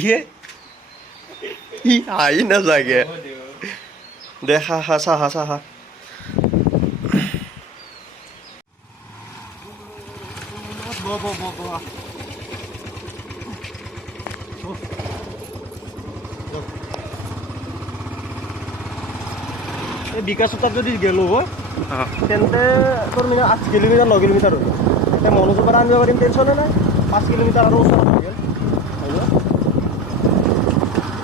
কিহে ই হাঁহি নাযাগে দে খা চাহা বিকাশ তাত যদি গেলো হয় তেন্তে তোৰ 8 কিলোমিটাৰ 9 কিলোমিটাৰ হ'ব এতিয়া মনোজৰ পৰা আনিব পাৰিম টেনশ্যনে নাই 5 কিলোমিটাৰ আৰু ওচৰত হৈ গ'ল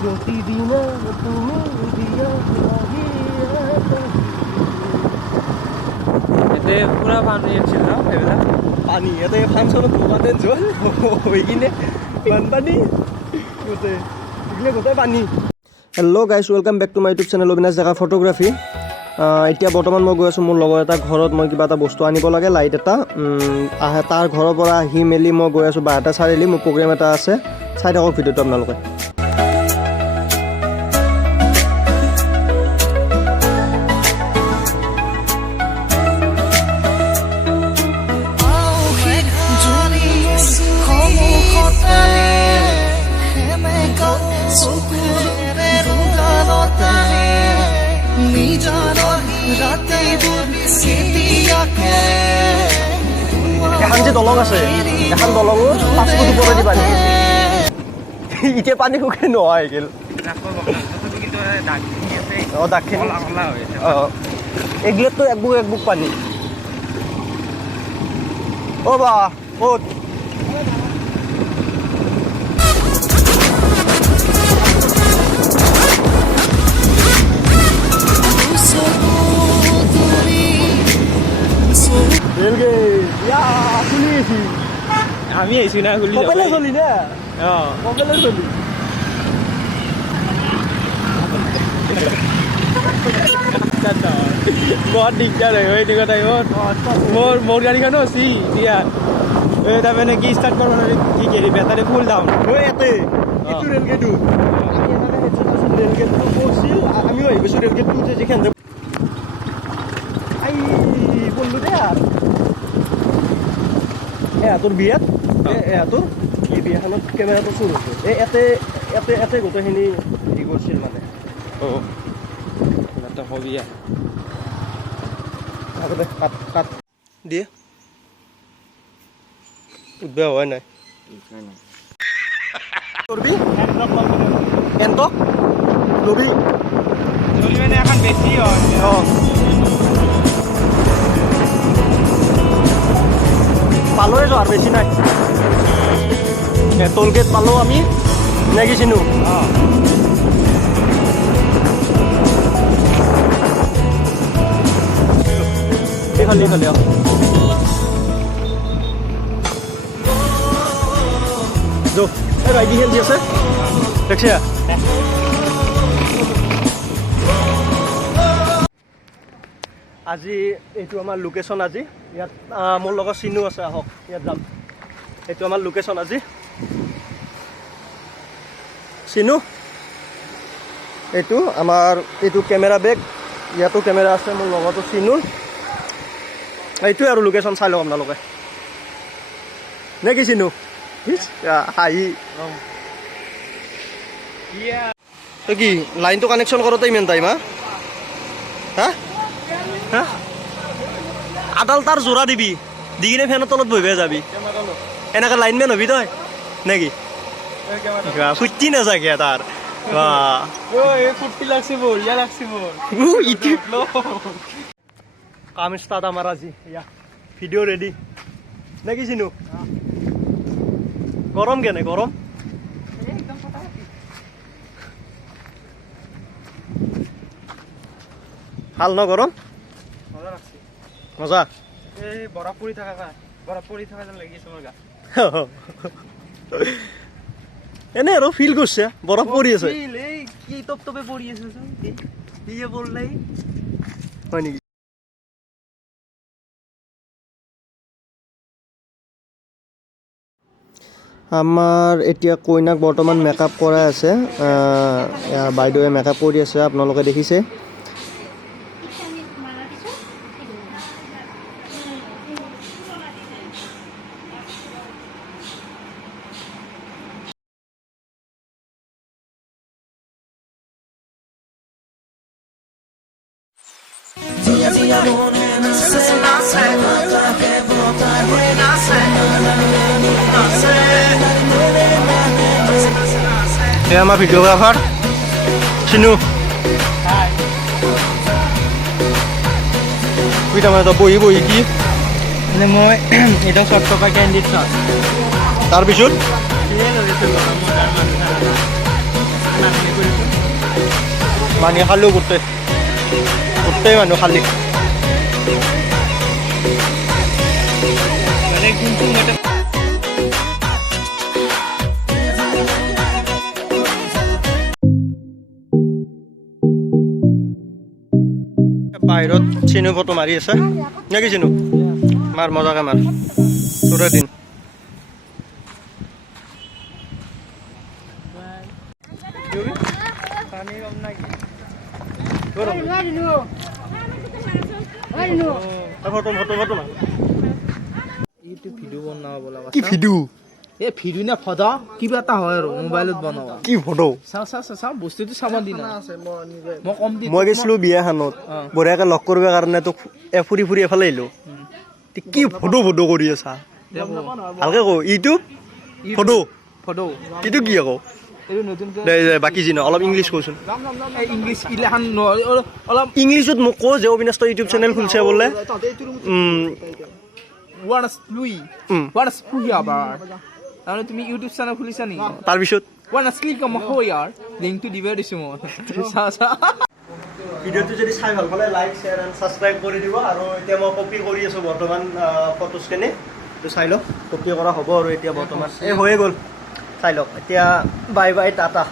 প্ৰতিদিনে তুমি দিয়া এতে পুৰা পানী আছিল ন এইবিলাক পানী ইয়াতে ফাংচনত ভগাতে যোৱা হৈ কিনে বানপানী গোটেই পানী hello' guys welcome back to my YouTube channel Abinash Deka photography এতিয়া বৰ্তমান মই গৈ আছোঁ মোৰ লগৰ এটা ঘৰত মই কিবা এটা বস্তু আনিব লাগে লাইট এটা তাৰ ঘৰৰ পৰা আহি মেলি মই গৈ আছোঁ 12টা চাৰিআলি মোৰ প্ৰগ্ৰেম এটা আছে চাই থাকক ভিডিঅ'টো আপোনালোকে এখন যে দলং আছে এখন দলং 5 ফুট ওপৰেদি পানী এতিয়া পানী শুকাই নোহোৱা হৈ গ'ল এগিলেতো একবুক পানী অ' বা ক'ত আমি আহিছো না খুলি চলি না চলি বহুত দিগদাৰ হয় এনেকুৱা টাইমত মোৰ গাড়ীখনো আছে এতিয়া তাৰমানে কি ষ্টাৰ্ট কৰিব নোৱাৰি কি হেৰি বেটাৰী ফুল ডাউন ইয়াতে এইটো ৰেলগেটটো ৰেলগেটটো কৈছিল আমিও আহি গৈছোঁ ৰেলগেটটো যিখন বললো দে আৰু তোৰ বিয়াত তোৰ এই বিয়াখনত কেমেৰাটো চুৰ হৈছে ইয়াতে গোটেইখিনি হেৰি কৰিছিল মানে হবিয়া কাট দিয়ে উদ্বেগ হোৱাই নাই কৰবি এন্তক লবি মানে এখন বেছি হয় পালোৱে যোৱা আৰু বেছি নাই টোল গেট পালো আমি নেগিছিনো এইফালে এই বাইদি খেলি আছে দেখছে আজি এইটো আমাৰ লোকেশ্যন আজি ইয়াত মোৰ লগত চিনু আছে আহক ইয়াত যাম এইটো আমাৰ লোকেশ্যন আজি চিনু এইটো আমাৰ এইটো কেমেৰা বেগ ইয়াতো কেমেৰা আছে মোৰ লগতো চিনু এইটোৱে আৰু লোকেশ্যন চাই লওক আপোনালোকে নে কি চিনু হাঁহি তই কি লাইনটো কানেকশ্যন কৰোঁতে ইমান টাইম হা আদাল তাৰ জোৰা দিবি দি কিনে ফেনৰ তলত বহিব যাবি এনেকৈ লাইনমেন হবি তই নেকি ফুটি নাযাকে তাৰ কাম ষ্টাৰ্ট আমাৰ আজি ভিডিঅ' ৰেডি নেকি চিনু গৰম কেনে গৰম ভাল ন গৰম মজা বৰফ পৰি থকা যেন লাগিছে মোৰ গা এনে আৰু ফিল কৰিছে বৰফ পৰি আছে কি টপটপে পৰি আছে হয় নেকি আমাৰ এতিয়া কইনাক বৰ্তমান মেকআপ কৰাই আছে বাইদেৱে মেকআপ কৰি আছে আপোনালোকে দেখিছে এয়া আমাৰ ভিডিঅ'গ্ৰাফাৰ চিনু তাৰমানে বহি বহি কি মানে মই এটা 100 টকা কেণ্ডিড চাওঁ তাৰপিছত মানুহে খালোঁ গোটেই মানুহ খালি মানে কিন্তু বাহিৰত চিনু ফটো মাৰি আছে নে কি চিনু মাৰ মজাকে মাৰ তোৰে দিন ফটো মাৰ ইউটিউব ভিডিঅ' বনাব লগা কি ভিডিঅ' এই ভিডিঅ' নে ফটো কিবা এটা হয় আৰু মোবাইলত বনাব কি ফটো চাওঁ বস্তুটো চাব দি না মই কম দি মই গৈছিলোঁ বিয়াখনত বঢ়িয়াকে লগ কৰিবৰ কাৰণে তোক ফুৰি এফালে আহিলোঁ কি ফটো কৰি আছা ভালকে কওঁ ইউটিউব ফটো এইটো কি আকৌ এইটো নতুনকৈ দে বাকী যি নহয় অলপ ইংলিছ কচোন ইংলিছ ইলেখান অলপ ইংলিছত মোক কওঁ যে অবিনাশ তই ইউটিউব চেনেল খুলিছে বোলে তাৰমানে তুমি ইউটিউব চেনেল খুলিছা নেকি তাৰপিছত লিংকটো দিবই দিছোঁ মই ভিডিঅ'টো যদি চাই ভাল পালে লাইক শ্বেয়াৰ এণ্ড ছাবস্ক্ৰাইব কৰি দিব আৰু এতিয়া মই কপি কৰি আছোঁ বৰ্তমান ফটোজখিনি তো চাই লওক কপি কৰা হ'ব আৰু এতিয়া বৰ্তমান এই হৈয়ে গ'ল চাই লওক এতিয়া বাই টাটা